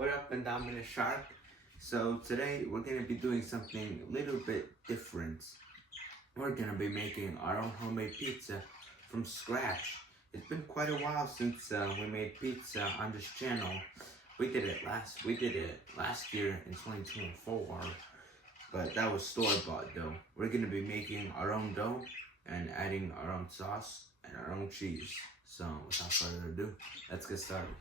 What up, Indominus Shark? So today we're going to be doing something a little bit different. We're going to be making our own homemade pizza from scratch. It's been quite a while since we made pizza on this channel. We did it last year in 2024, but that was store-bought dough. We're going to be making our own dough and adding our own sauce and our own cheese. So without further ado, let's get started.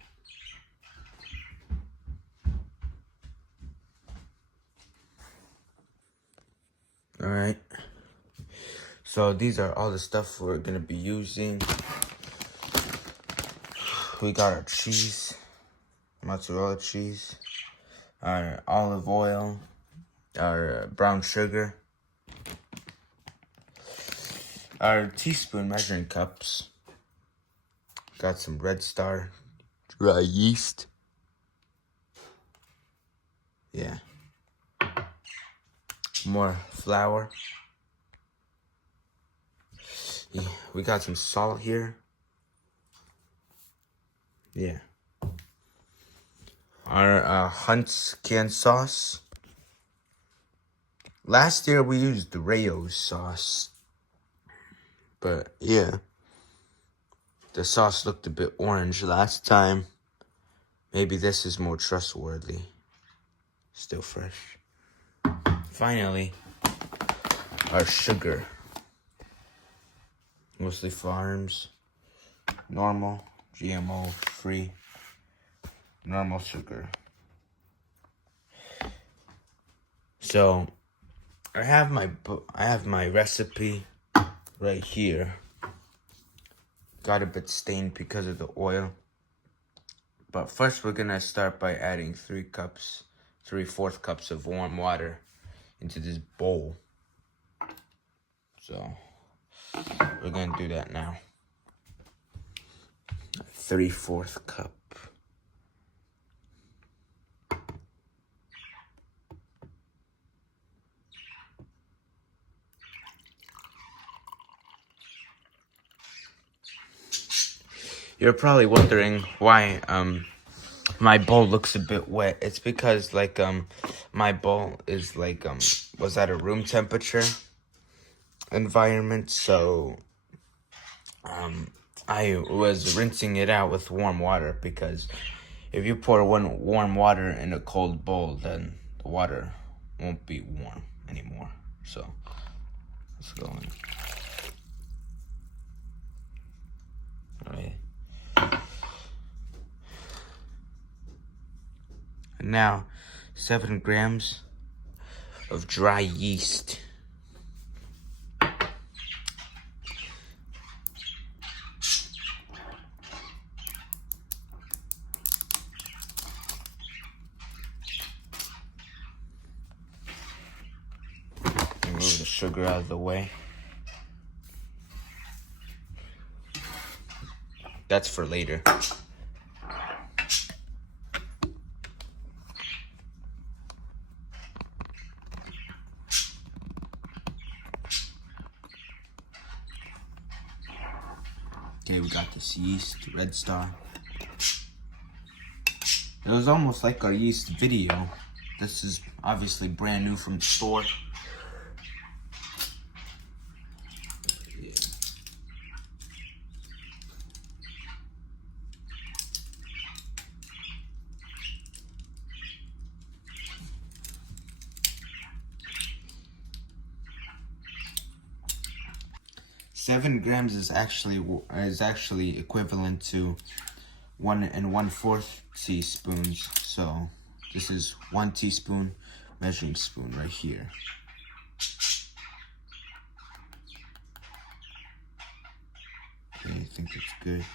Alright, so these are all the stuff we're going to be using. We got our cheese, mozzarella cheese, our olive oil, our brown sugar, our teaspoon measuring cups, got some Red Star dry yeast, more flour. We got some salt here. Our Hunt's canned sauce. Last year we used the Rayo's sauce, but the sauce looked a bit orange last time. Maybe this is more trustworthy. Still fresh. Finally, our sugar. Mostly farms, normal, GMO free, normal sugar. So I have my recipe right here. Got a bit stained because of the oil. But first we're gonna start by adding 3/4 cups of warm water into this bowl. So we're gonna do that now. 3/4 cup. You're probably wondering why my bowl looks a bit wet. It's because my bowl is was at a room temperature environment, so I was rinsing it out with warm water, because if you pour warm water in a cold bowl, then the water won't be warm anymore. So let's go in. All right. And now 7 grams of dry yeast. Move the sugar out of the way. That's for later. Okay, we got this yeast, Red Star. It was almost like our yeast video. This is obviously brand new from the store. 7 grams is actually equivalent to 1 1/4 teaspoons. So this is 1 teaspoon measuring spoon right here. Okay, I think it's good.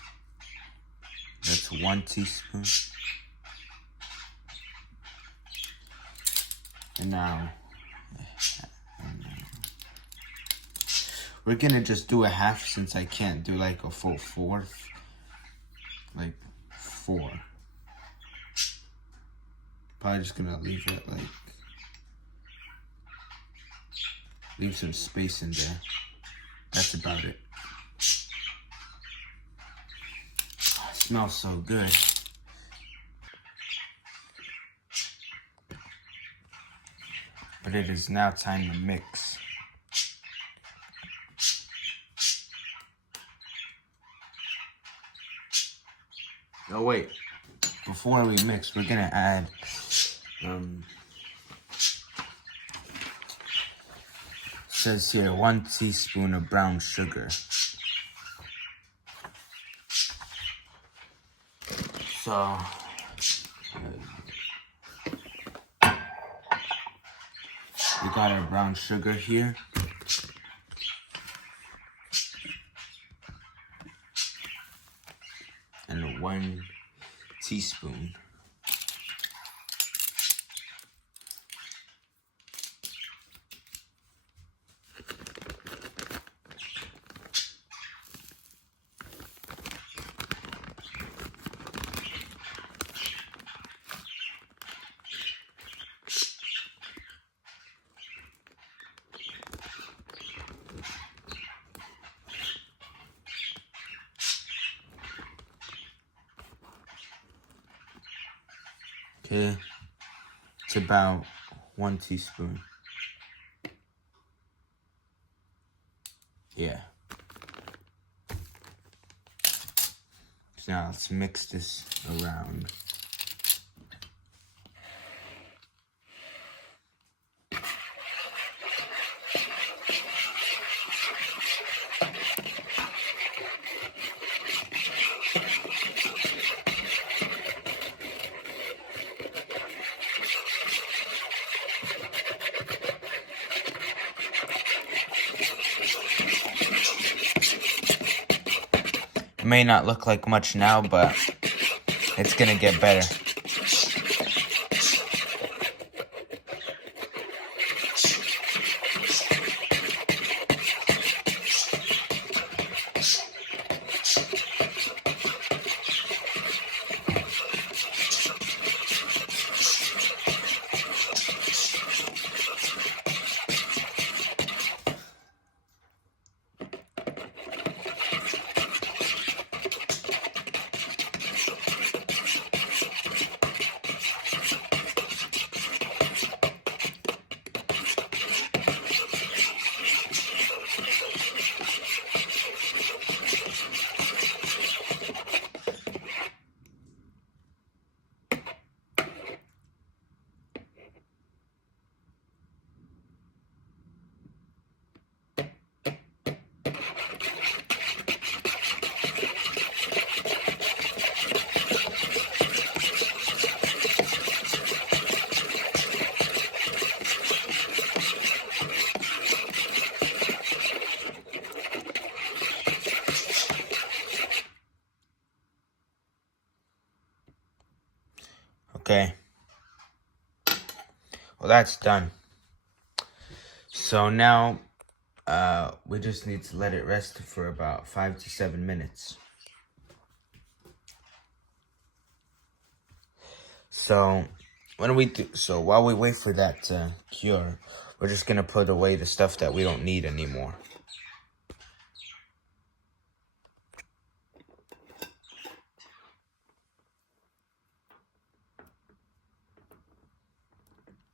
That's 1 teaspoon. And now we're gonna just do a half, since I can't do like a full 1/4. Like 4. Probably just gonna leave it leave some space in there. That's about it. It smells so good. But it is now time to mix. Oh wait, before we mix, we're gonna add says here 1 teaspoon of brown sugar. So we got our brown sugar here. And 1 teaspoon. Okay, it's about 1 teaspoon. Yeah. So now let's mix this around. It may not look like much now, but it's gonna get better. Okay. Well, that's done. So now we just need to let it rest for about 5 to 7 minutes. So while we wait for that to cure, we're just gonna put away the stuff that we don't need anymore.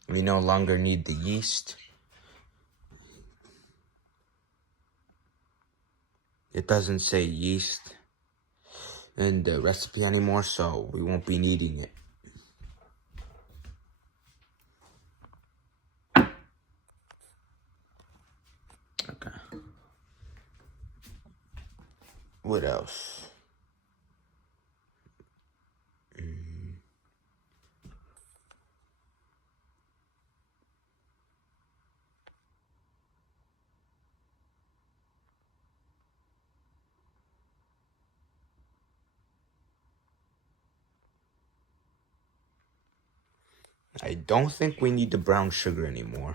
We no longer need the yeast. It doesn't say yeast in the recipe anymore, so we won't be needing it. Okay. What else? I don't think we need the brown sugar anymore.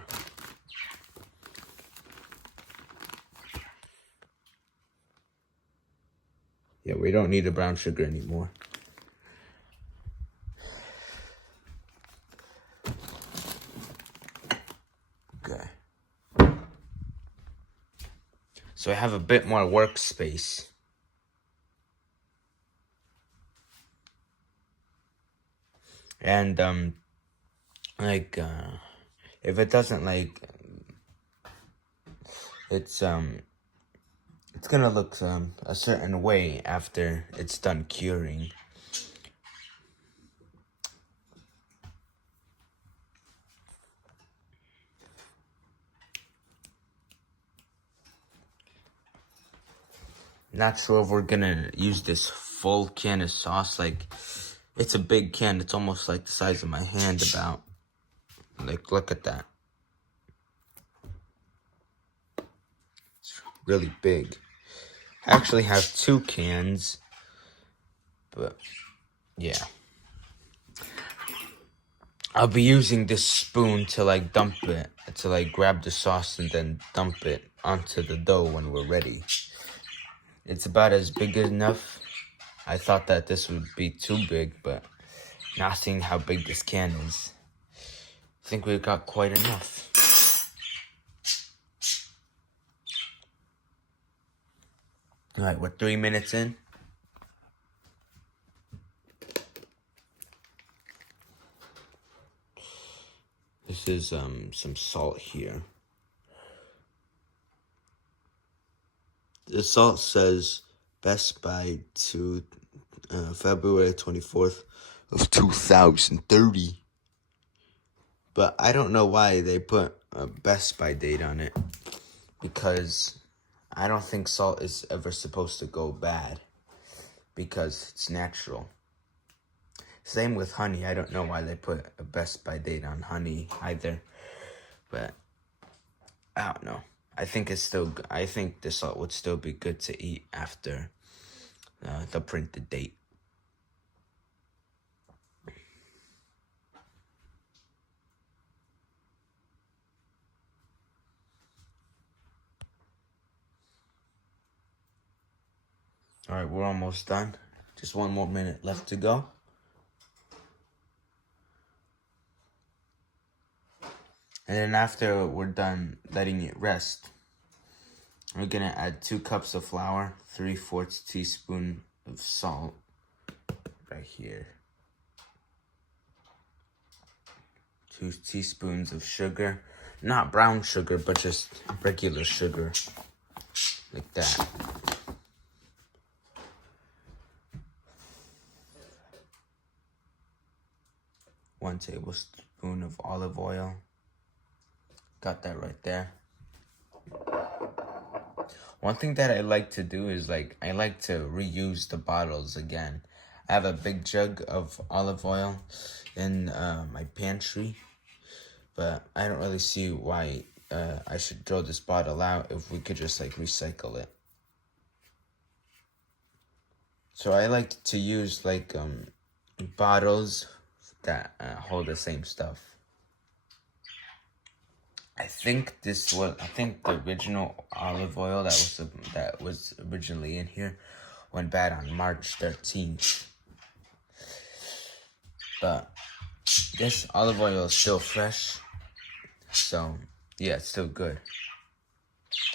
Yeah, we don't need the brown sugar anymore. Okay. So I have a bit more workspace. And, If it doesn't like, it's gonna look a certain way after it's done curing. Not sure if we're gonna use this full can of sauce. Like, it's a big can. It's almost like the size of my hand about. Like, look at that. It's really big. I actually have 2 cans. But, yeah. I'll be using this spoon to, like, dump it. To, like, grab the sauce and then dump it onto the dough when we're ready. It's about as big enough. I thought that this would be too big, but now seeing how big this can is, I think we've got quite enough. Alright, we're 3 minutes in. This is some salt here. The salt says Best By to February 24th of 2030. But I don't know why they put a Best By date on it. Because I don't think salt is ever supposed to go bad. Because it's natural. Same with honey. I don't know why they put a Best By date on honey either. But I don't know. I think it's still. I think the salt would still be good to eat after the printed date. All right, we're almost done. Just 1 more minute left to go. And then after we're done letting it rest, we're gonna add 2 cups of flour, 3/4 teaspoon of salt, right here. 2 teaspoons of sugar, not brown sugar, but just regular sugar, like that. 1 tablespoon of olive oil. Got that right there. One thing that I like to do is I like to reuse the bottles again. I have a big jug of olive oil in my pantry, but I don't really see why I should throw this bottle out if we could just recycle it. So I like to use bottles that hold the same stuff. I think the original olive oil that was originally in here went bad on March 13th. But this olive oil is still fresh. So, yeah, it's still good.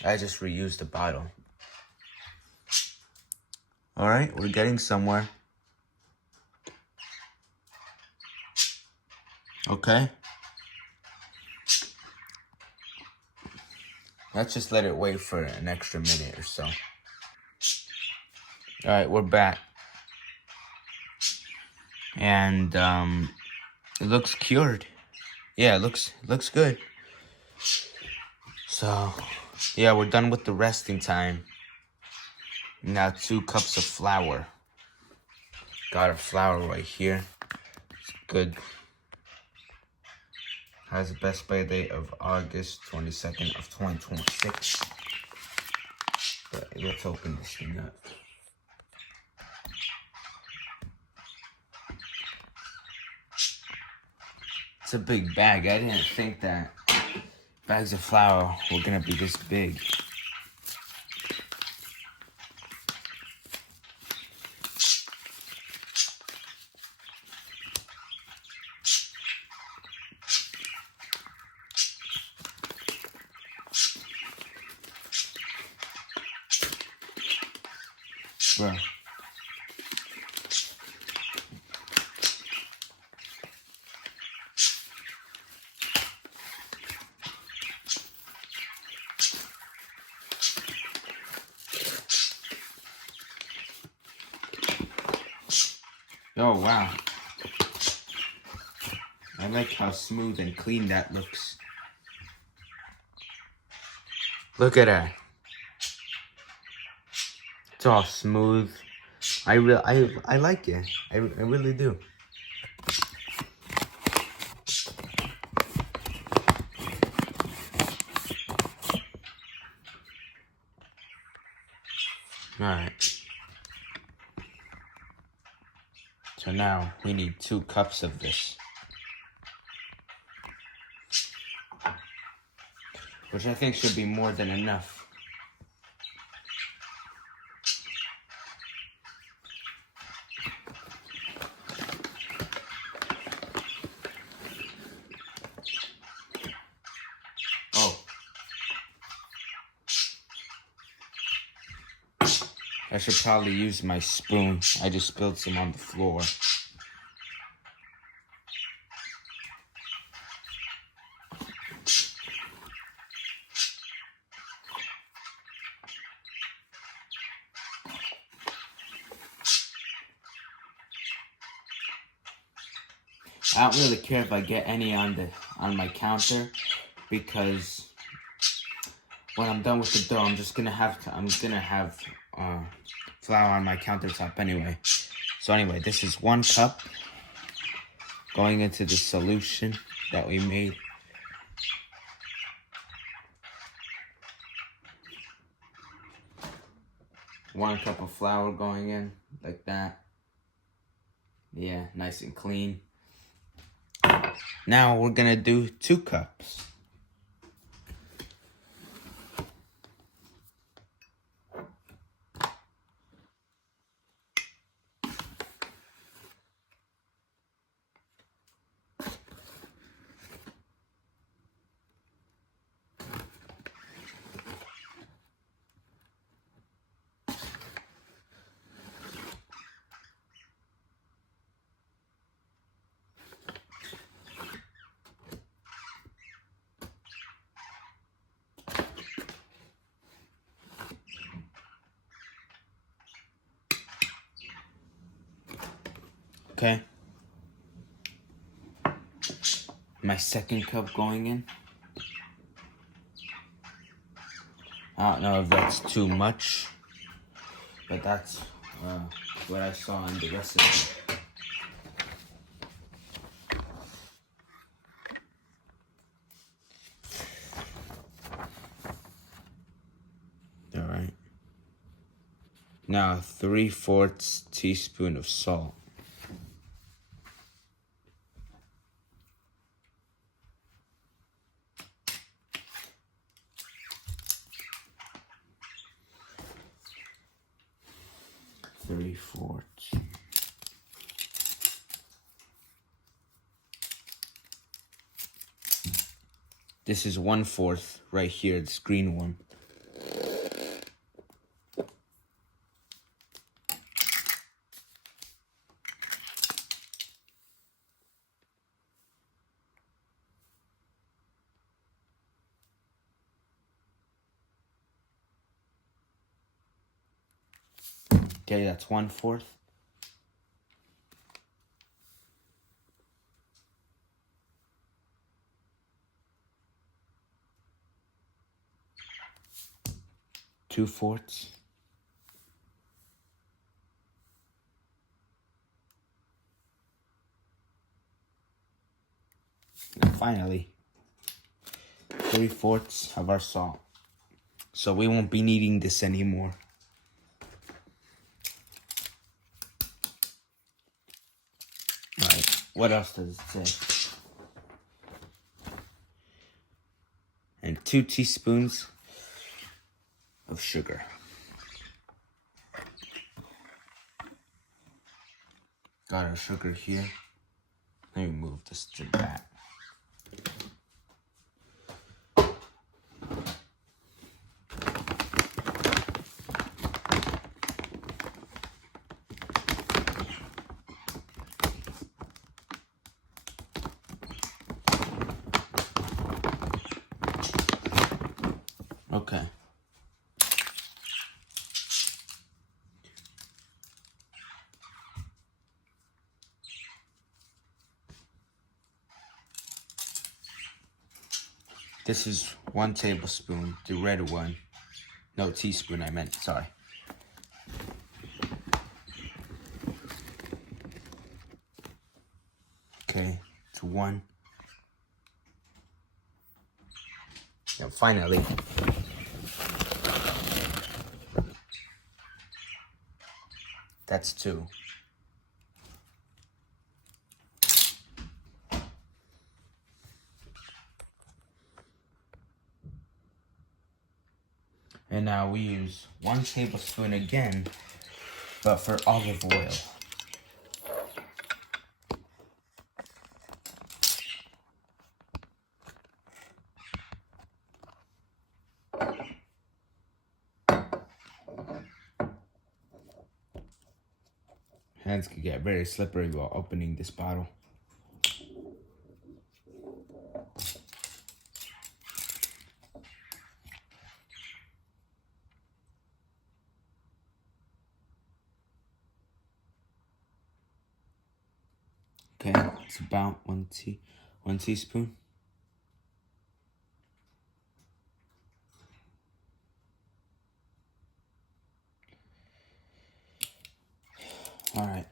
I just reused the bottle. Alright, we're getting somewhere. Okay. Let's just let it wait for an extra minute or so. Alright, we're back. And it looks cured. Yeah, it looks good. So, yeah, we're done with the resting time. Now 2 cups of flour. Got our flour right here. It's good. Has a Best By date of August 22nd of 2026. But let's open this thing up. It's a big bag. I didn't think that bags of flour were gonna be this big. Bro. Oh, wow. I like how smooth and clean that looks. Look at that. It's all smooth. I like it. I really do. Alright. So now we need 2 cups of this. Which I think should be more than enough. Oh. I should probably use my spoon. I just spilled some on the floor. I don't really care if I get any on my counter, because when I'm done with the dough, I'm gonna have flour on my countertop anyway. So anyway, this is 1 cup going into the solution that we made. One cup of flour going in like that. Yeah, nice and clean. Now we're gonna do 2 cups. Okay. My 2nd cup going in. I don't know if that's too much, but that's what I saw in the recipe. Alright. Now 3/4 teaspoon of salt. Three-fourths. This is 1/4 right here, this green one. Okay, that's 1/4. Two-fourths. And finally, 3/4 of our salt. So we won't be needing this anymore. Alright, what else does it say? And 2 teaspoons of sugar. Got our sugar here. Let me move this to the back. Okay. This is 1 tablespoon, the red one. No, teaspoon I meant, sorry. Okay, it's 1. And finally, that's 2. And now we use 1 tablespoon again, but for olive oil. Hands can get very slippery while opening this bottle. Okay, it's about 1 teaspoon. All right.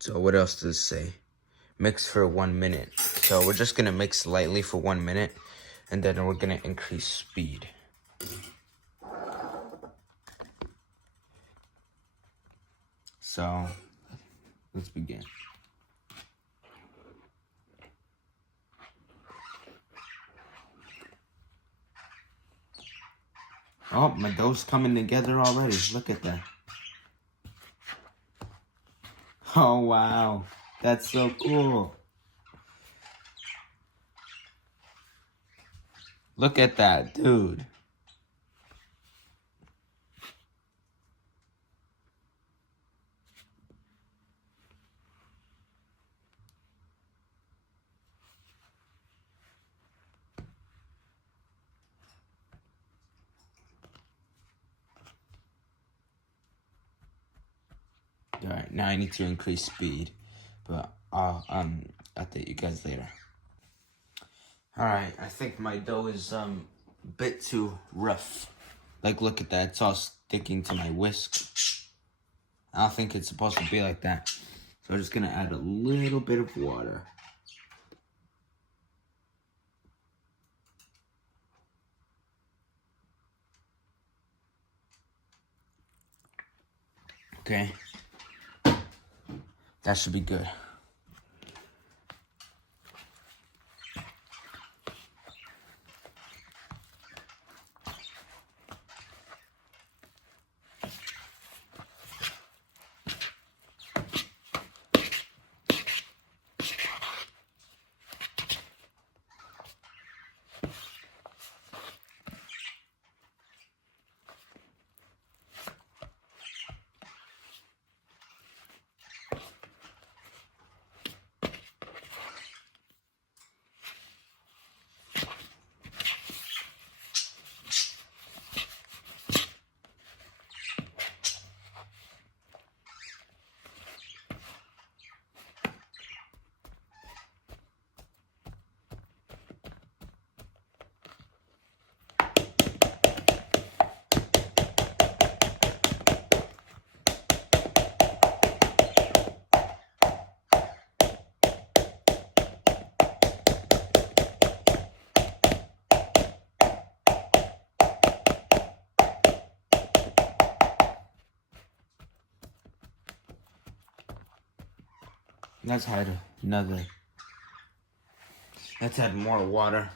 So what else does it say? Mix for 1 minute. So we're just gonna mix lightly for 1 minute, and then we're gonna increase speed. So let's begin. Oh, my dough's coming together already. Look at that. Oh, wow. That's so cool. Look at that, dude. Alright, now I need to increase speed, but I'll update you guys later. Alright, I think my dough is a bit too rough. Like, look at that, it's all sticking to my whisk. I don't think it's supposed to be like that. So I'm just gonna add a little bit of water. Okay. That should be good. Let's add another. Let's add more water.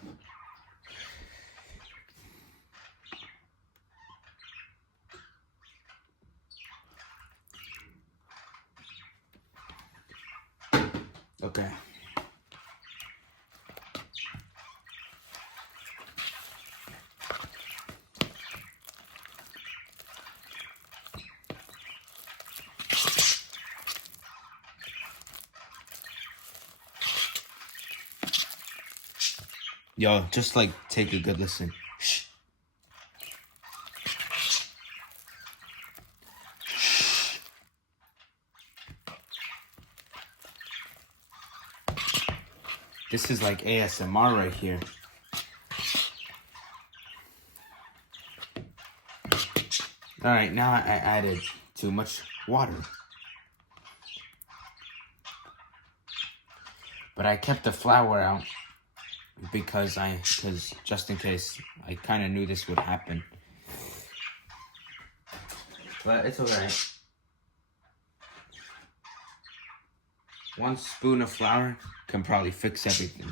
Okay. Yo, just like take a good listen. Shh. This is like ASMR right here. Alright, now I added too much water. But I kept the flour out because just in case, I kind of knew this would happen. But it's alright. 1 spoon of flour can probably fix everything.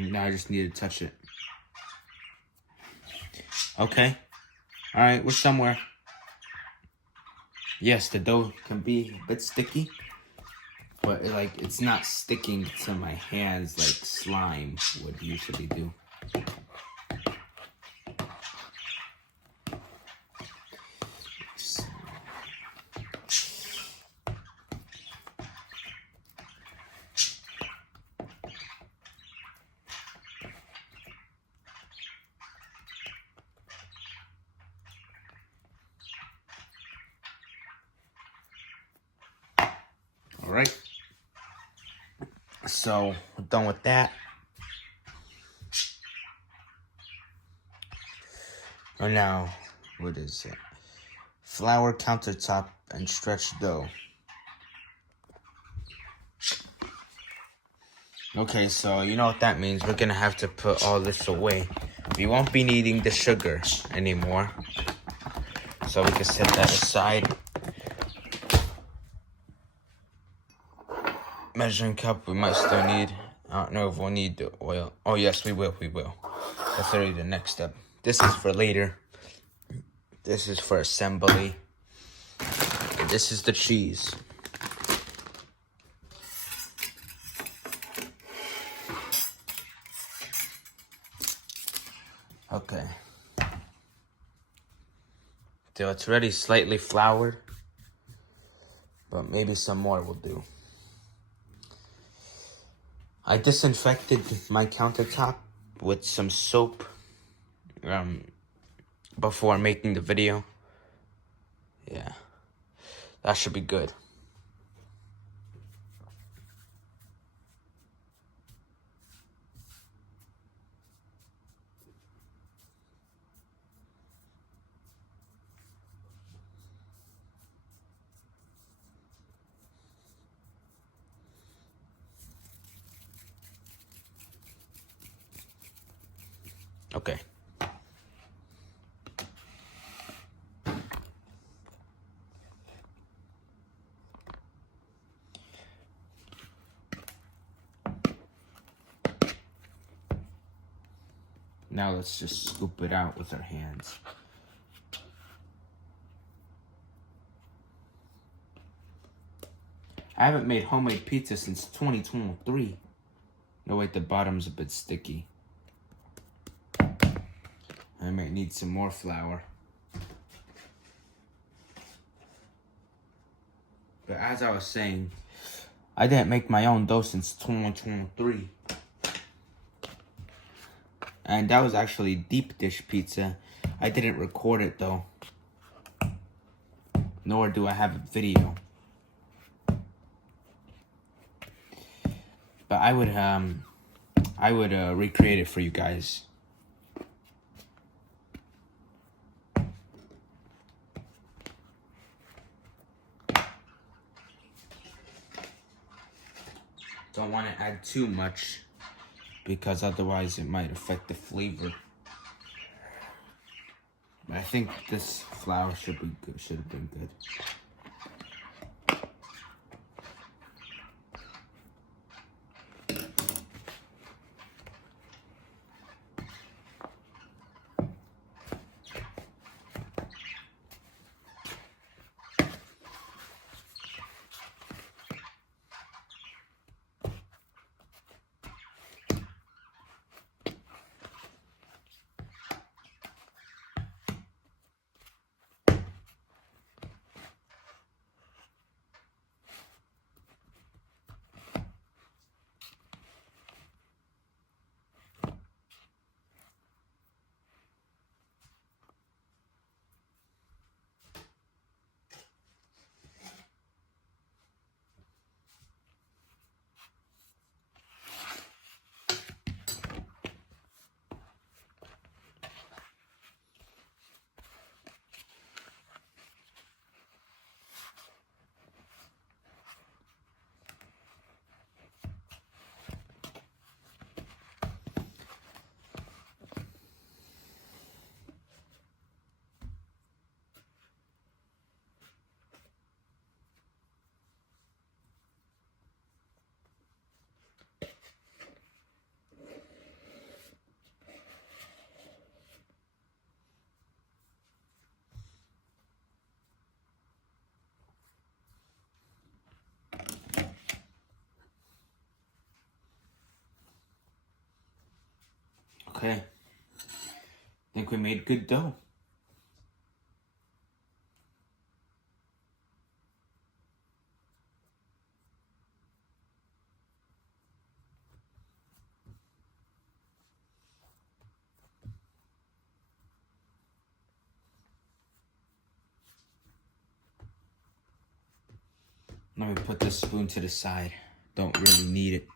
Now I just need to touch it. Okay. Alright, we're somewhere. Yes, the dough can be a bit sticky, but it's not sticking to my hands like slime would usually do. Alright, so we're done with that. Or now, what is it? Flour countertop and stretch dough. Okay, so you know what that means. We're gonna have to put all this away. We won't be needing the sugar anymore. So we can set that aside. Measuring cup we might still need. I don't know if we'll need the oil. Oh yes, we will. That's already the next step. This is for later. This is for assembly. And this is the cheese. Okay. So it's already slightly floured, but maybe some more will do. I disinfected my countertop with some soap before making the video. Yeah, that should be good. Okay. Now let's just scoop it out with our hands. I haven't made homemade pizza since 2023. No, wait, the bottom's a bit sticky. I might need some more flour. But as I was saying, I didn't make my own dough since 2023. And that was actually deep dish pizza. I didn't record it though. Nor do I have a video. But I would recreate it for you guys. Don't want to add too much because otherwise it might affect the flavor. But I think this flour should be good. Should have been good. Okay. Think we made good dough. Let me put this spoon to the side. Don't really need it.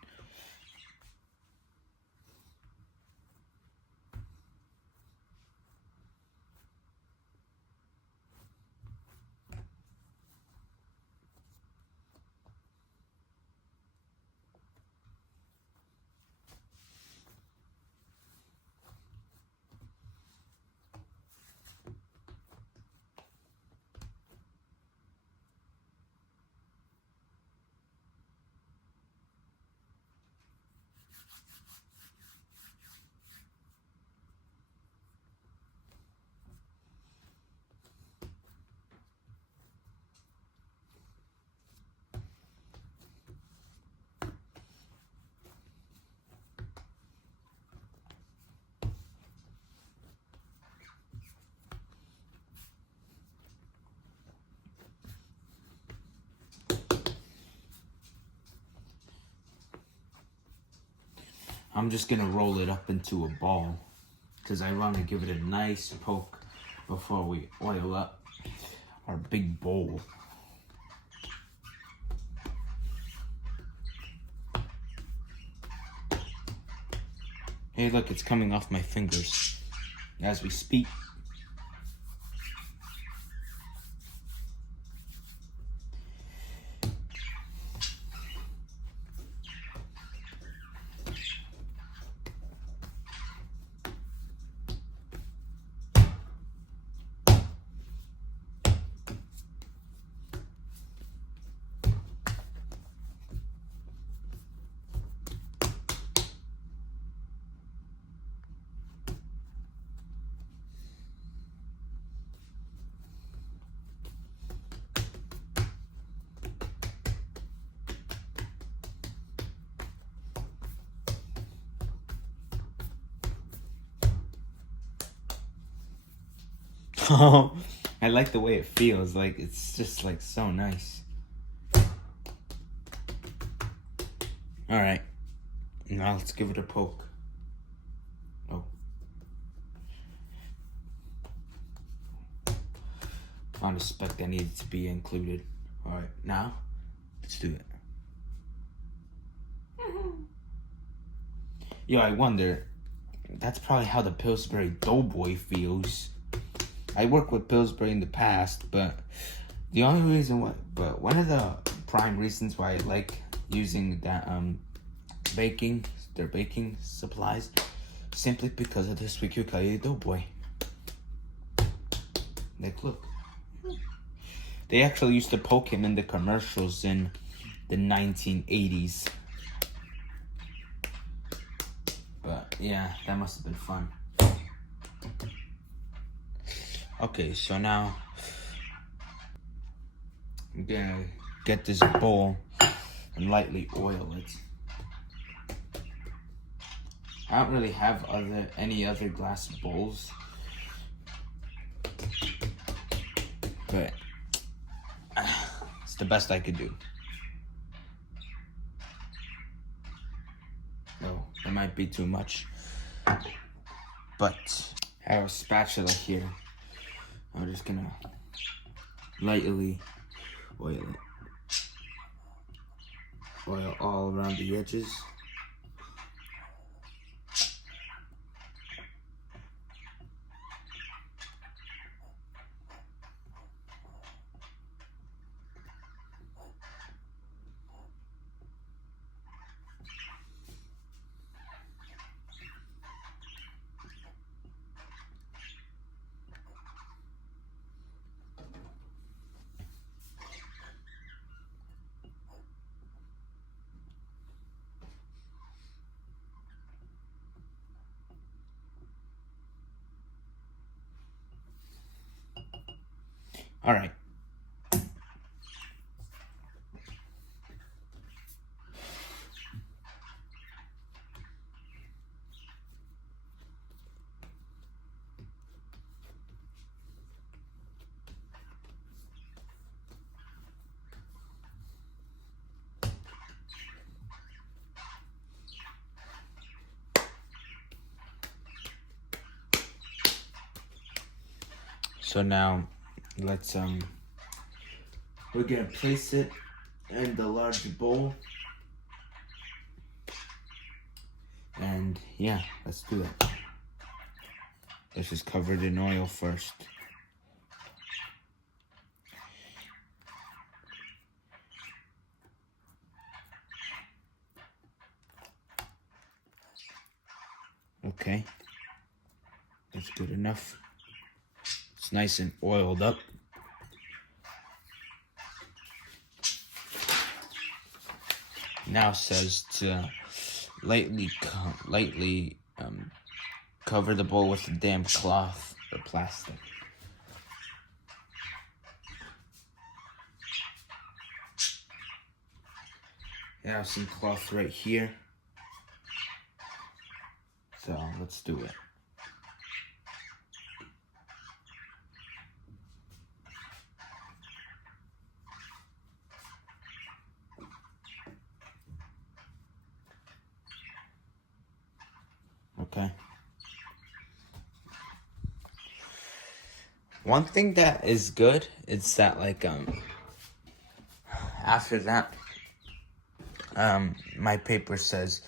I'm just gonna roll it up into a ball because I want to give it a nice poke before we oil up our big bowl. Hey, look, it's coming off my fingers as we speak. Oh, I like the way it feels. Like, it's just like so nice. Alright, now let's give it a poke. Oh. Found a speck that needed to be included. Alright, now, let's do it. Yo, I wonder, that's probably how the Pillsbury Doughboy feels. I worked with Pillsbury in the past, but the only reason why, one of the prime reasons why I like using that their baking supplies, simply because of the Sweet Cucayo Doughboy. Like, look. They actually used to poke him in the commercials in the 1980s. But yeah, that must have been fun. Okay, so now I'm gonna get this bowl and lightly oil it. I don't really have any other glass bowls, but it's the best I could do. No, that might be too much, but I have a spatula here. I'm just gonna lightly oil it. Oil all around the edges. All right. So now, let's we're gonna place it in the large bowl. And yeah, let's do it. This is covered in oil first. Okay, that's good enough. It's nice and oiled up. Now it says to lightly cover the bowl with a damp cloth or plastic. I have some cloth right here. So let's do it. Okay. One thing that is good is that after that my paper says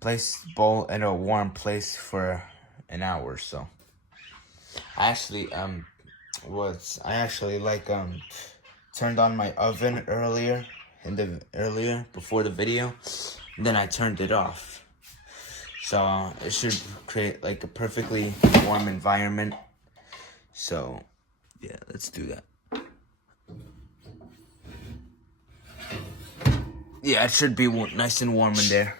place bowl in a warm place for an hour or so. I actually turned on my oven earlier before the video, and then I turned it off. So it should create like a perfectly warm environment. So yeah, let's do that. Yeah, it should be nice and warm in there.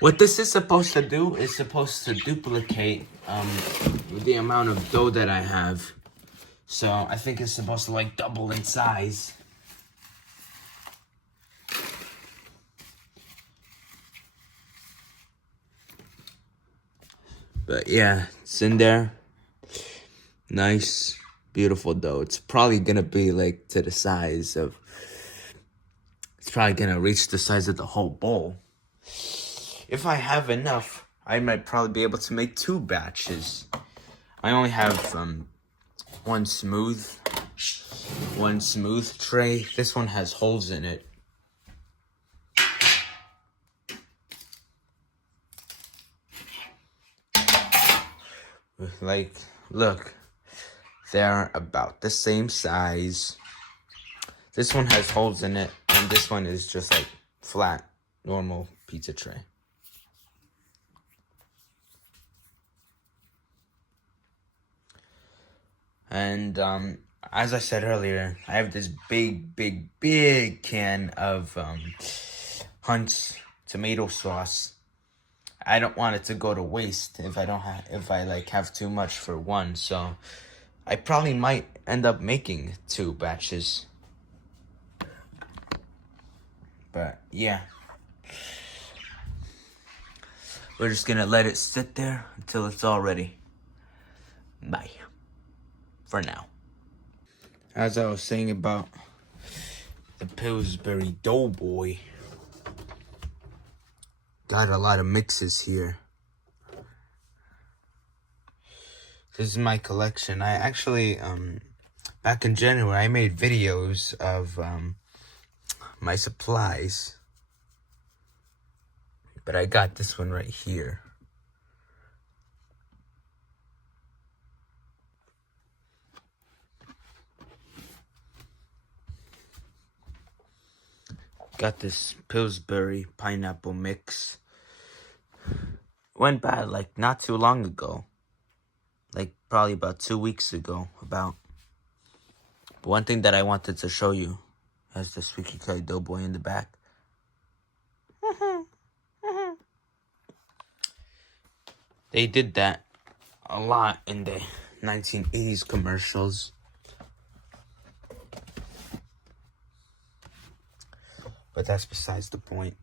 What this is supposed to do is supposed to duplicate the amount of dough that I have. So I think it's supposed to like double in size. But yeah, it's in there. Nice, beautiful dough. It's probably gonna be like to the size of, it's probably gonna reach the size of the whole bowl. If I have enough, I might probably be able to make 2 batches. I only have one smooth tray. This one has holes in it. Like, look, they're about the same size. This one has holes in it, and this one is just like flat, normal pizza tray. And as I said earlier, I have this big can of Hunt's tomato sauce. I don't want it to go to waste if I have too much for one. So I probably might end up making 2 batches. But yeah, we're just gonna let it sit there until it's all ready. Bye. For now. As I was saying about the Pillsbury Doughboy, got a lot of mixes here. This is my collection. I actually, back in January, I made videos of my supplies. But I got this one right here. Got this Pillsbury pineapple mix. Went bad like not too long ago. Like probably about 2 weeks ago. But one thing that I wanted to show you has the Squeaky Toy Doughboy in the back. They did that a lot in the 1980s commercials. But that's besides the point.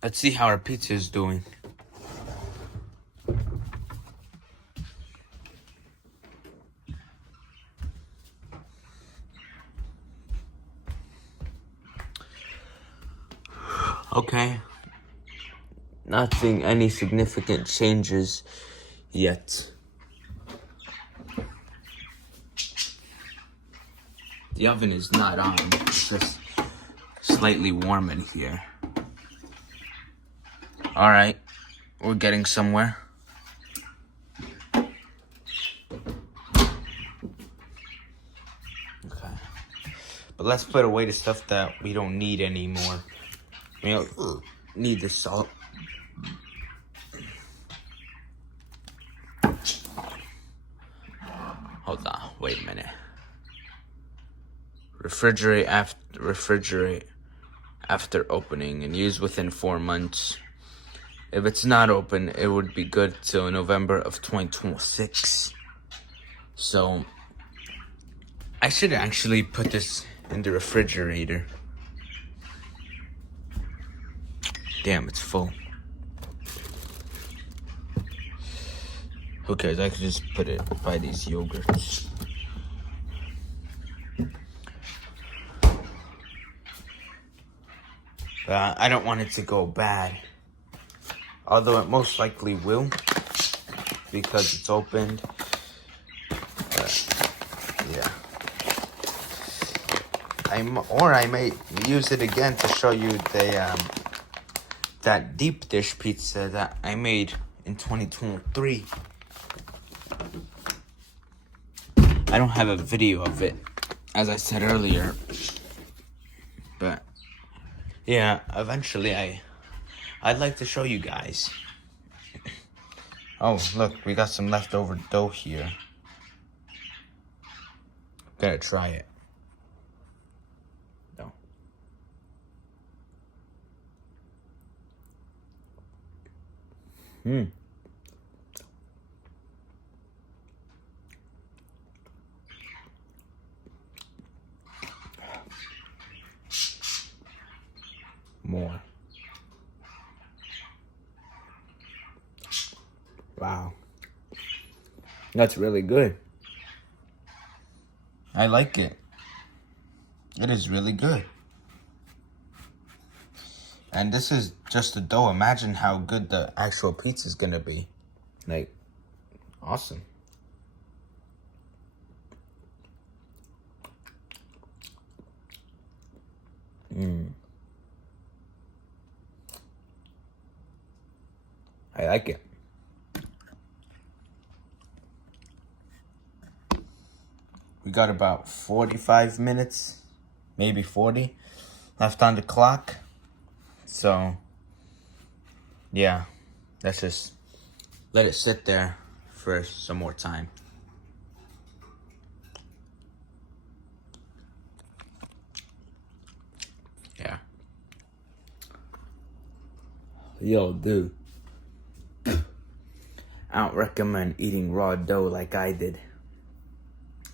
Let's see how our pizza is doing. Okay. Not seeing any significant changes yet. The oven is not on. It's just slightly warm in here. Alright, we're getting somewhere. Okay. But let's put away the stuff that we don't need anymore. We don't need the salt. Hold on, wait a minute. Refrigerate after opening and use within 4 months. If it's not open, it would be good till November of 2026. So I should actually put this in the refrigerator. Damn, it's full. Who cares? I could just put it by these yogurts. But I don't want it to go bad. Although it most likely will, because it's opened. Yeah. I may use it again to show you the that deep dish pizza that I made in 2023. I don't have a video of it, as I said earlier. But yeah, eventually I'd like to show you guys. Oh, look, we got some leftover dough here. Gotta try it. No. More. Wow. That's really good. I like it. It is really good. And this is just the dough. Imagine how good the actual pizza is gonna be. Like, awesome. I like it. We got about 45 minutes, maybe 40, left on the clock. So, yeah, let's just let it sit there for some more time. Yeah. Yo, dude. I don't recommend eating raw dough like I did.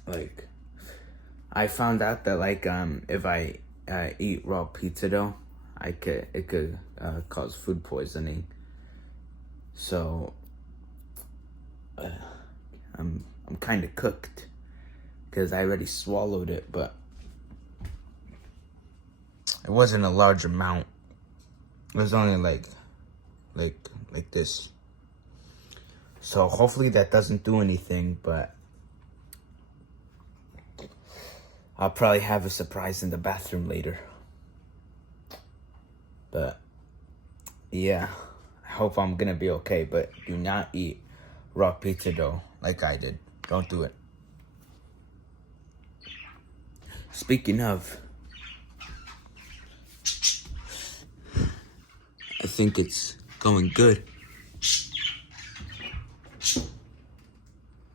Like, I found out that if I eat raw pizza dough, it could cause food poisoning. So I'm kind of cooked because I already swallowed it, but it wasn't a large amount. It was only like this. So hopefully that doesn't do anything, but I'll probably have a surprise in the bathroom later. But yeah, I hope I'm gonna be okay, but do not eat raw pizza dough like I did. Don't do it. Speaking of, I think it's going good.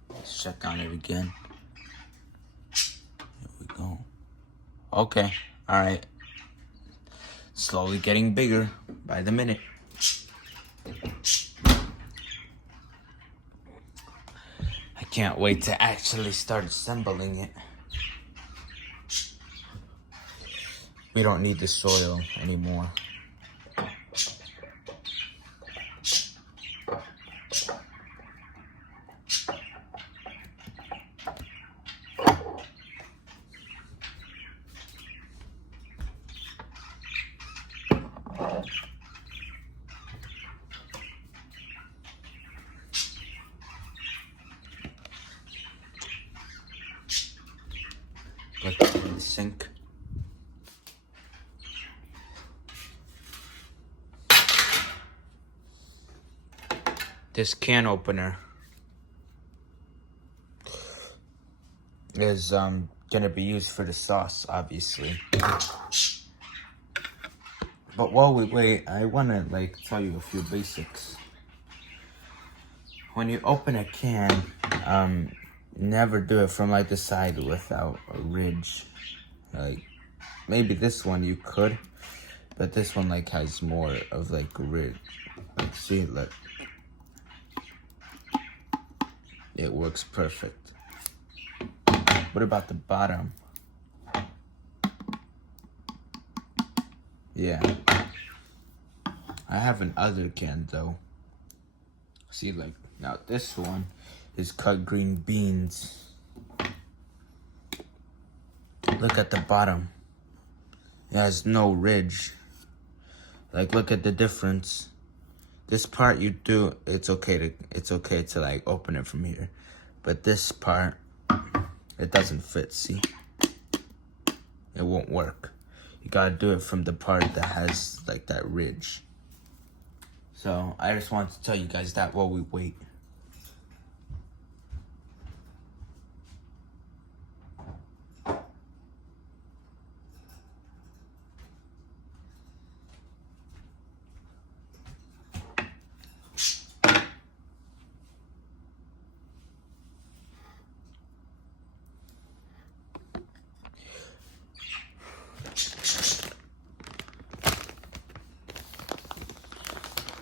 Let's check on it again. Here we go. Okay, all right. Slowly getting bigger by the minute. I can't wait to actually start assembling it. We don't need the soil anymore. Put it in the sink. This can opener is gonna be used for the sauce, obviously. But while we wait, I wanna tell you a few basics. When you open a can, never do it from the side without a ridge. Maybe this one you could, but this one has more of a ridge. See, look. It works perfect. What about the bottom? Yeah. I have an other can though. See, now this one is cut green beans. Look at the bottom. It has no ridge. Look at the difference. This part you do, it's okay to open it from here. But this part, it doesn't fit, see? It won't work. You gotta do it from the part that has that ridge. So I just wanted to tell you guys that while we wait.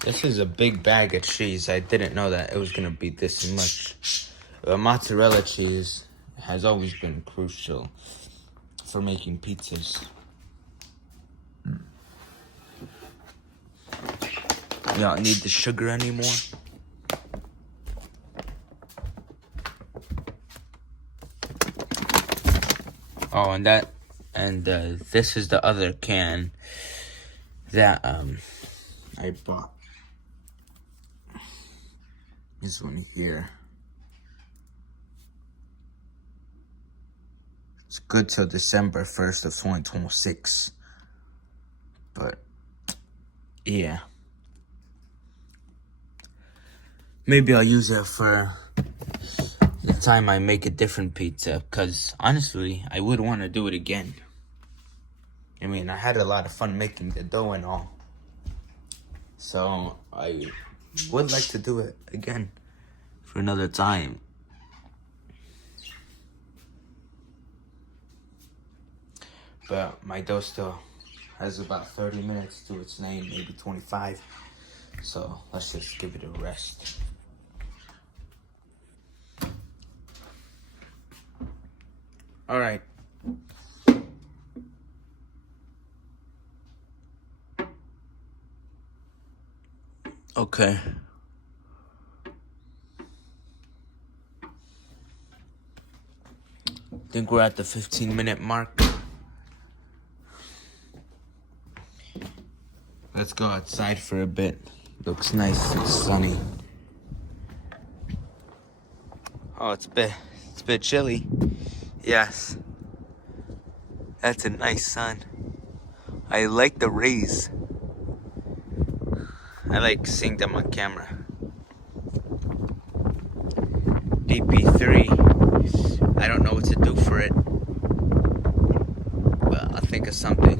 This is a big bag of cheese. I didn't know that it was gonna be this much. Mozzarella cheese has always been crucial for making pizzas. You don't need the sugar anymore. Oh, and this is the other can that I bought. This one here. It's good till December 1st of 2026. But yeah. Maybe I'll use it for the time I make a different pizza, because honestly, I would want to do it again. I mean, I had a lot of fun making the dough and all. So I would like to do it again for another time. But my dough still has about 30 minutes to its name, maybe 25. So let's just give it a rest. All right. Okay. I think we're at the 15-minute mark. Let's go outside for a bit. Looks nice and sunny. Oh, it's a bit chilly. Yes. That's a nice sun. I like the rays. I like seeing them on camera. DP3. I don't know what to do for it, but I'll think of something.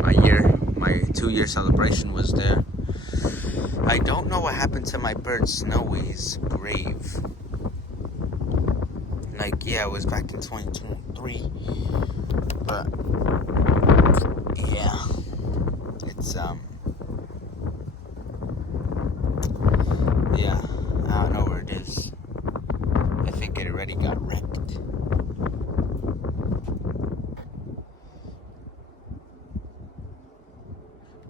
My 2-year celebration was there. I don't know what happened to my bird Snowy's grave. Yeah, it was back in 2023, but yeah, it's yeah, I don't know where it is. I think it already got wrecked.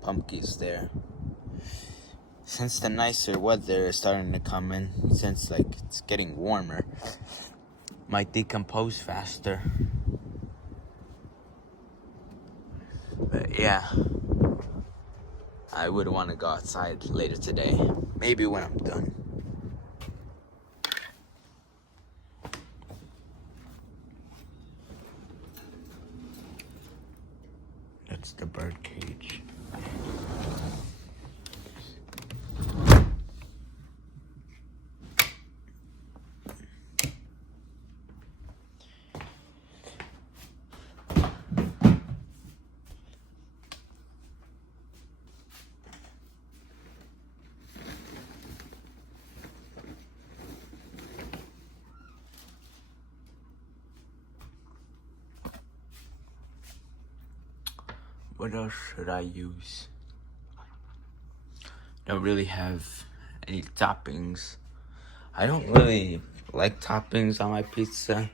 Pumpkins there. Since the nicer weather is starting to come in, since it's getting warmer, might decompose faster. But yeah, I would want to go outside later today. Maybe when I'm done. That's the bird cage. What else should I use? Don't really have any toppings. I don't really like toppings on my pizza.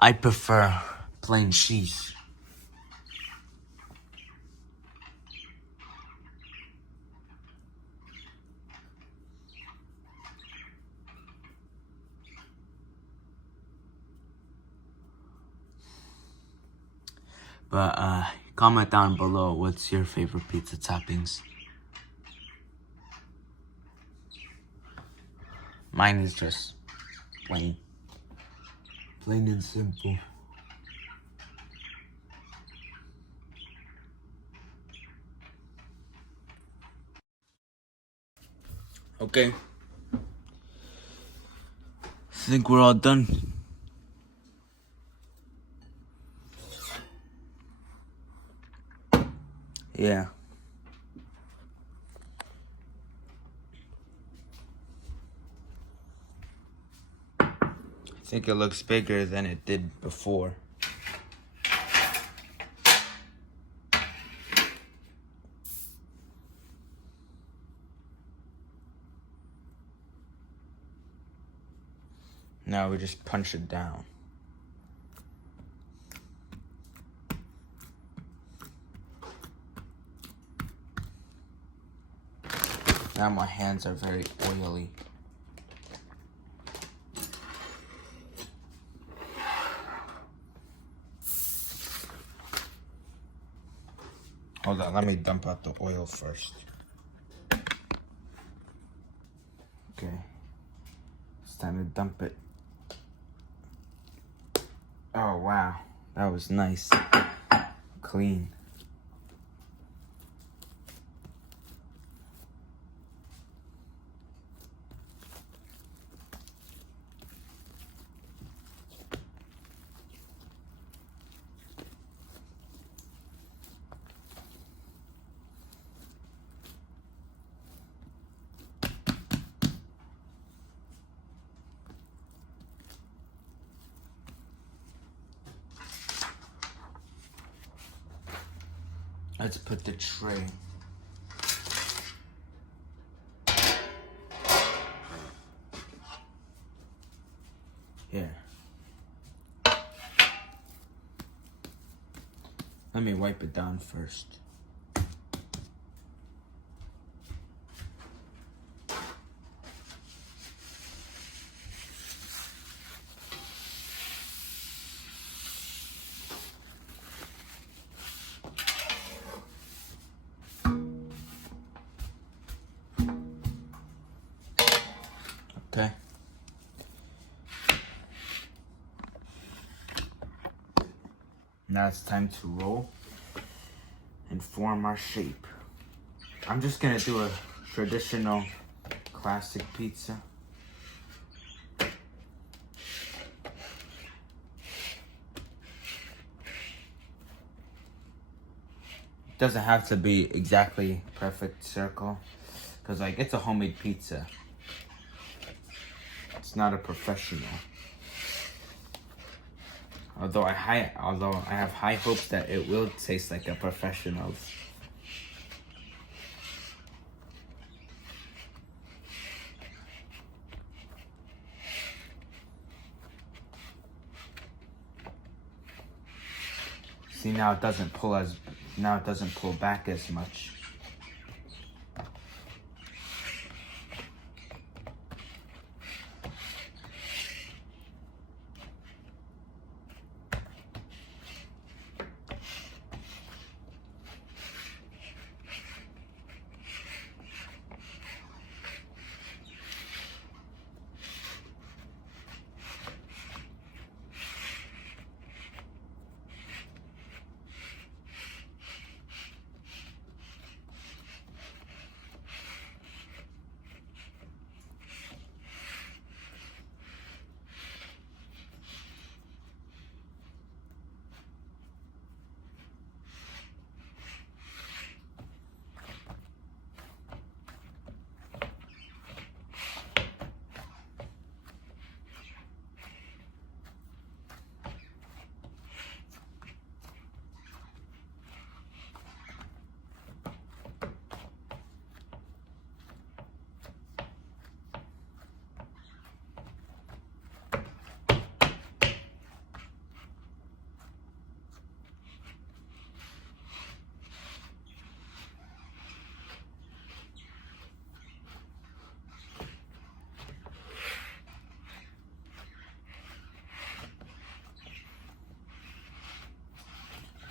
I prefer plain cheese. But comment down below what's your favorite pizza toppings. Mine is just plain and simple. Okay. I think we're all done. Yeah. I think it looks bigger than it did before. Now we just punch it down. Now my hands are very oily. Hold on, let me dump out the oil first. Okay, it's time to dump it. Oh wow, that was nice. Clean. Let's put the tray. Here. Let me wipe it down first. Okay. Now it's time to roll and form our shape. I'm just gonna do a traditional classic pizza. It doesn't have to be exactly perfect circle, because like it's a homemade pizza. It's not a professional. Although I have high hopes that it will taste like a professional's. See, now it doesn't pull back as much.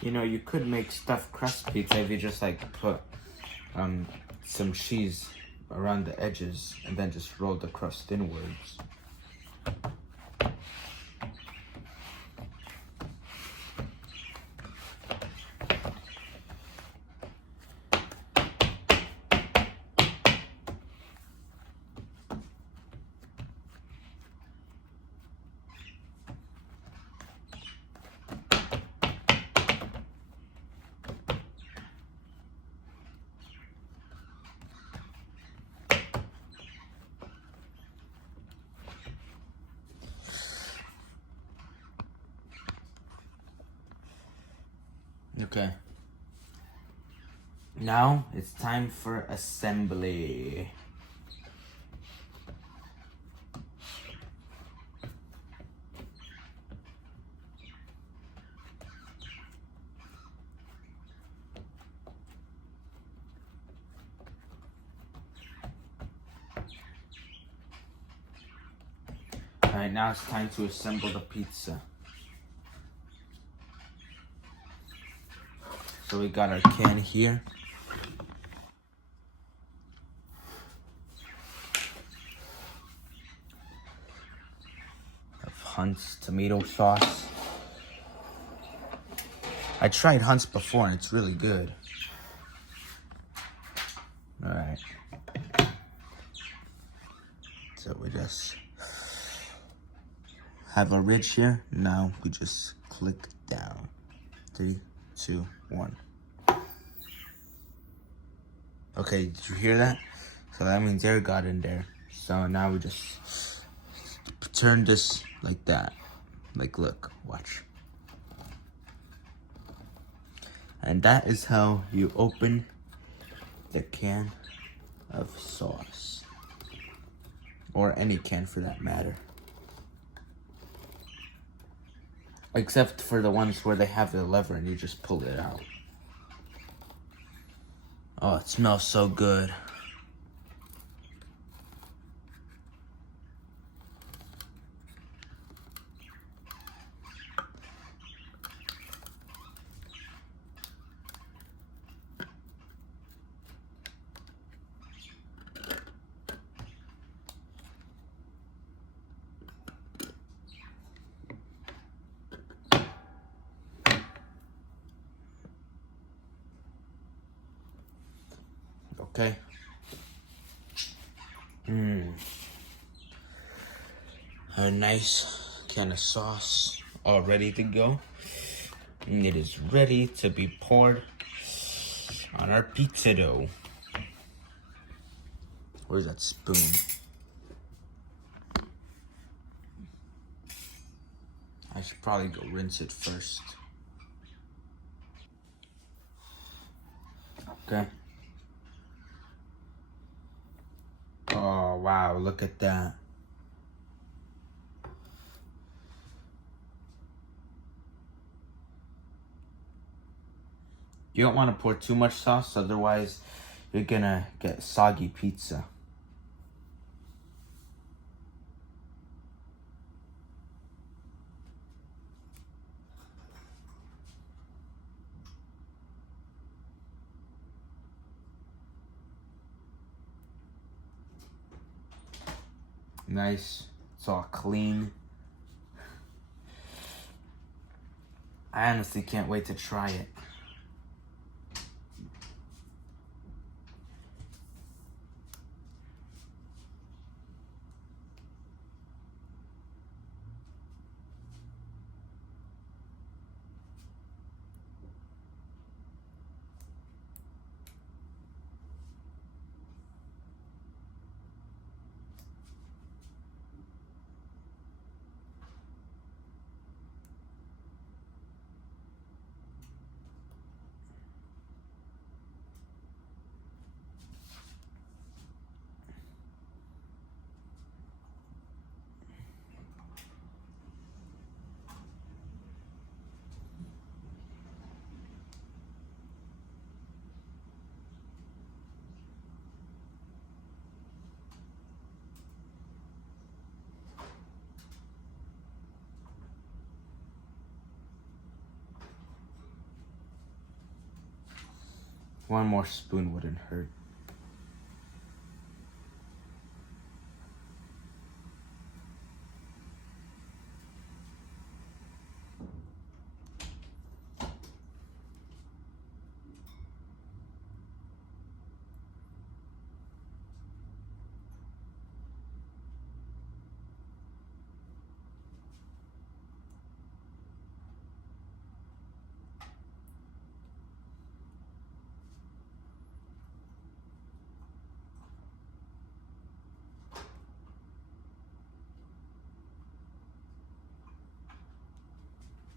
You know, you could make stuffed crust pizza if you just like put some cheese around the edges and then just roll the crust inwards. Okay. Now it's time for assembly. Alright, now it's time to assemble the pizza. So we got our can here. Of Hunt's tomato sauce. I tried Hunt's before and it's really good. Alright. So we just have a ridge here. Now we just click down. 3, 2, 1. Okay, did you hear that? So that means air got in there. So now we just turn this like that. Like, look, watch. And that is how you open the can of sauce. Or any can for that matter. Except for the ones where they have the lever and you just pull it out. Oh, it smells so good. Okay. A nice can of sauce all ready to go. And it is ready to be poured on our pizza dough. Where's that spoon? I should probably go rinse it first. Okay. Oh, wow, look at that. You don't want to pour too much sauce, otherwise you're gonna get soggy pizza. Nice. It's all clean. I honestly can't wait to try it. One more spoon wouldn't hurt.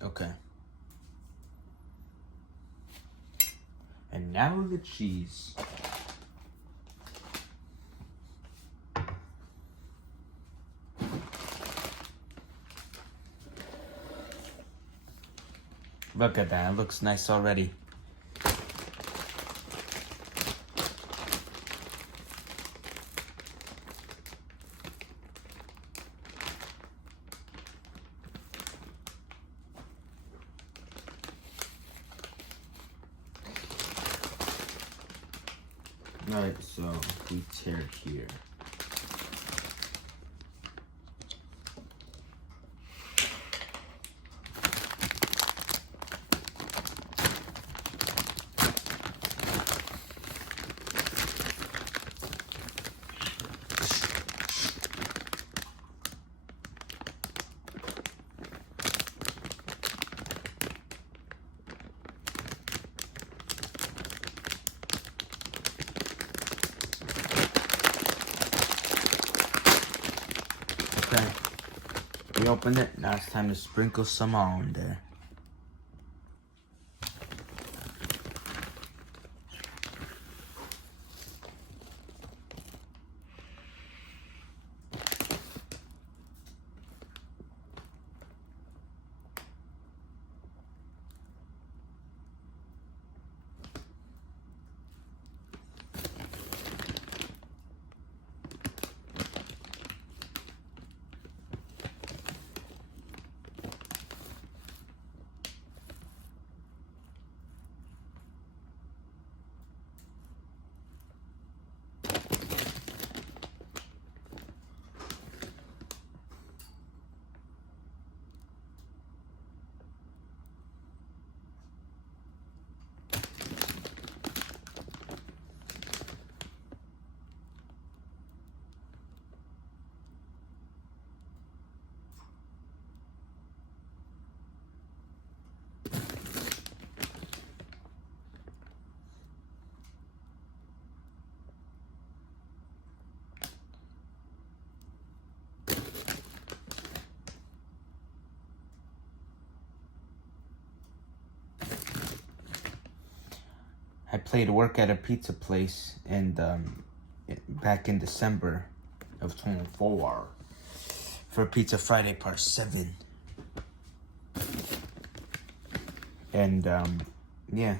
Okay. And now the cheese. Look at that, it looks nice already. Alright, so we tear here. Okay, we opened it. Now it's time to sprinkle some on there. I played work at a pizza place and back in December of 24 for Pizza Friday Part 7. And yeah,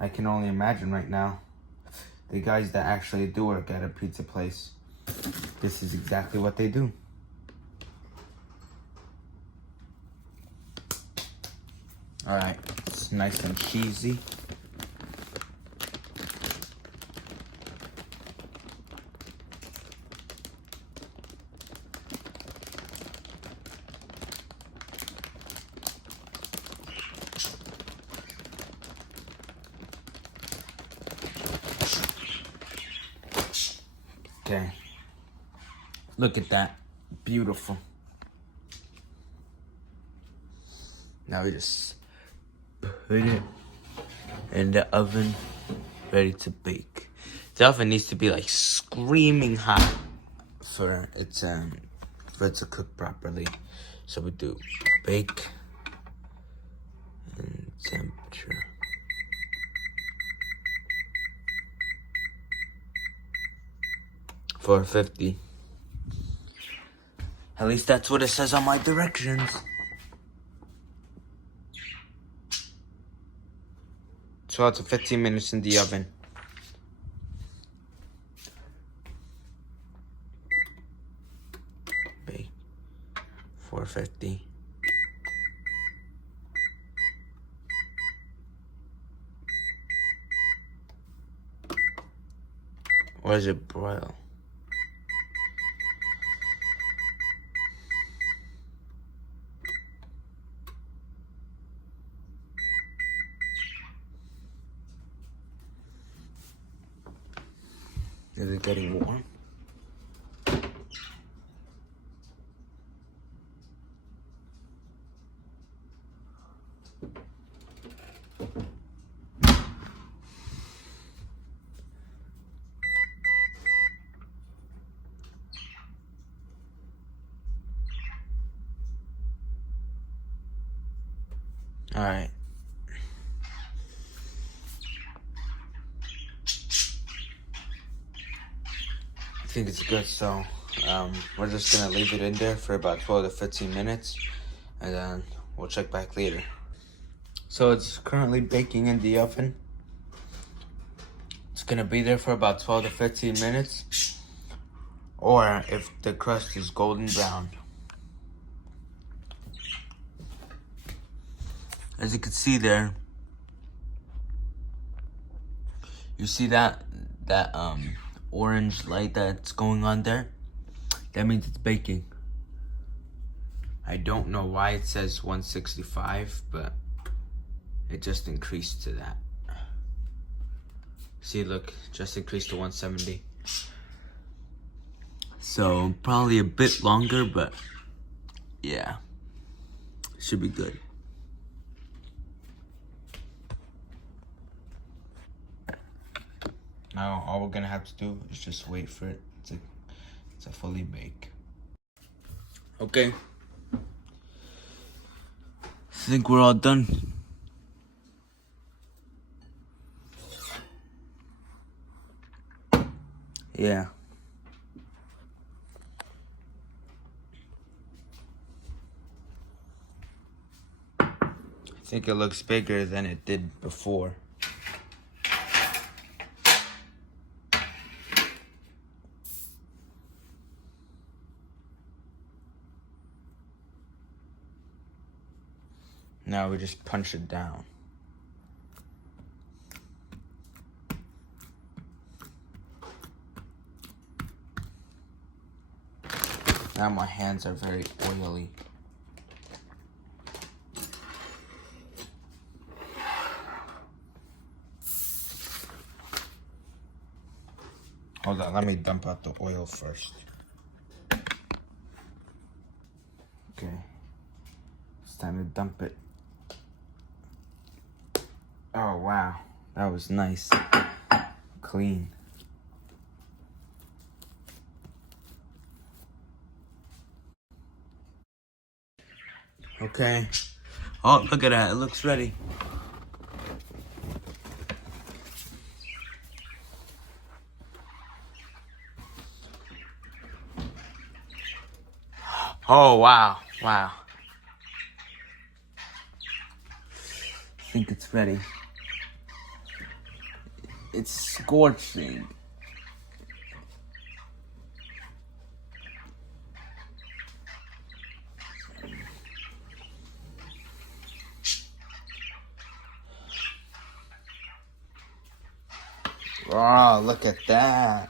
I can only imagine right now, the guys that actually do work at a pizza place, this is exactly what they do. Alright, it's nice and cheesy. Okay, look at that, beautiful. Now we just put it in the oven, ready to bake. The oven needs to be like screaming hot for it to cook properly. So we do bake and temperature. $450. At least that's what it says on my directions. So it's 15 minutes in the oven. Bake. $450. Or is it broil? Is it getting warm? All right. I think it's good, so we're just gonna leave it in there for about 12 to 15 minutes, and then we'll check back later. So it's currently baking in the oven. It's gonna be there for about 12 to 15 minutes, or if the crust is golden brown. As you can see there, you see that orange light that's going on there? That means it's baking. I don't know why it says 165, but it just increased to that. See, look, just increased to 170. So probably a bit longer, but yeah, should be good. Now all we're gonna have to do is just wait for it to fully bake. Okay. I think we're all done. Yeah. I think it looks bigger than it did before. Now we just punch it down. Now my hands are very oily. Hold on, let me dump out the oil first. Okay, it's time to dump it. Oh wow, that was nice. Clean. Okay. Oh, look at that, it looks ready. Oh wow, wow. I think it's ready. It's scorching. Oh, look at that.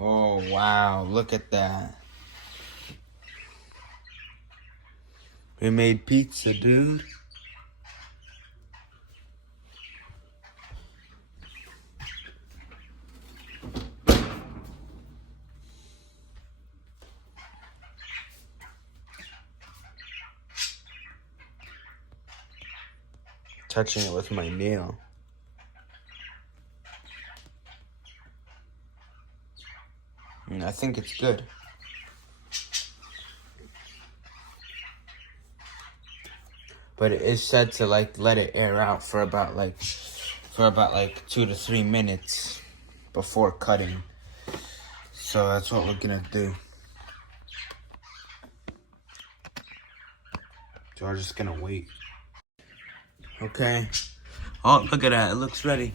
Oh, wow, look at that. We made pizza, dude. Touching it with my nail. I think it's good. But it is said to like let it air out for about like 2 to 3 minutes before cutting. So that's what we're gonna do. So we're just gonna wait. Okay. Oh, look at that, it looks ready.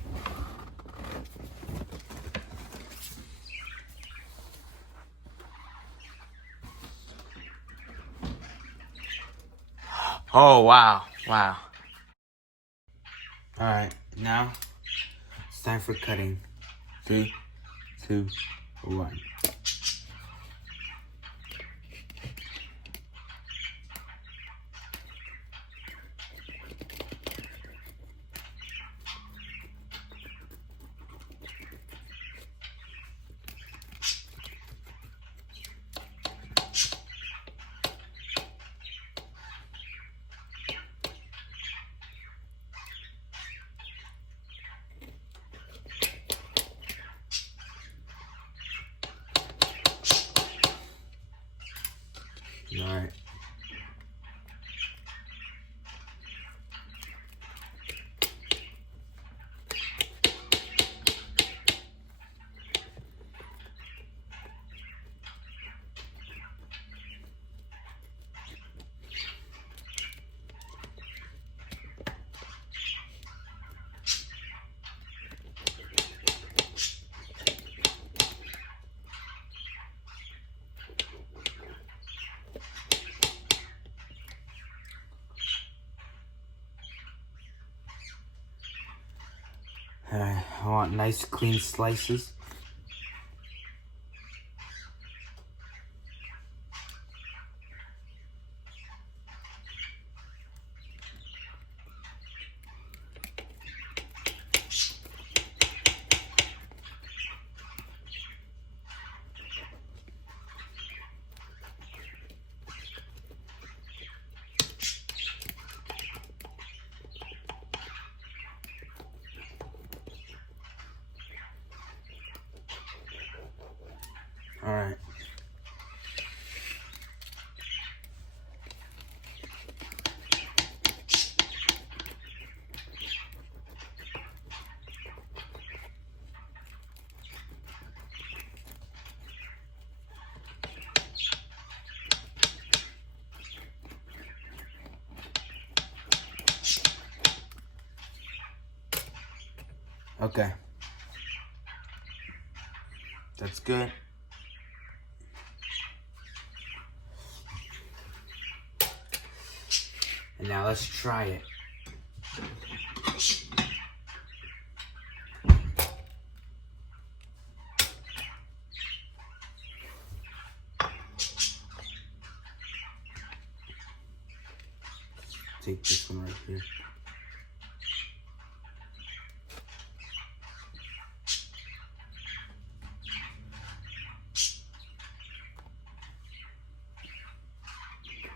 Oh, wow, Wow. Alright, now it's time for cutting. 3, 2, 1. Alright. I want nice clean slices. Alright. Okay. That's good. And now let's try it. Take this one right here.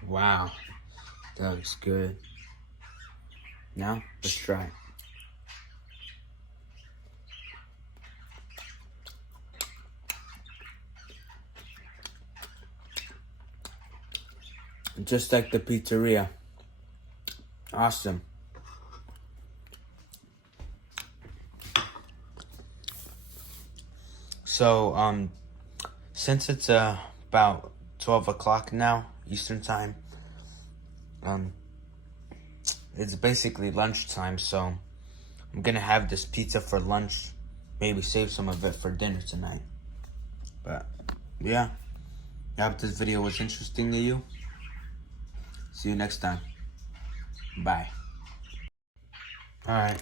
Wow, that looks good. Now, let's try it. Just like the pizzeria. Awesome. So, since it's about 12 o'clock now, Eastern time, it's basically lunchtime, so I'm gonna have this pizza for lunch, maybe save some of it for dinner tonight. But, yeah, I hope this video was interesting to you. See you next time. Bye. Alright.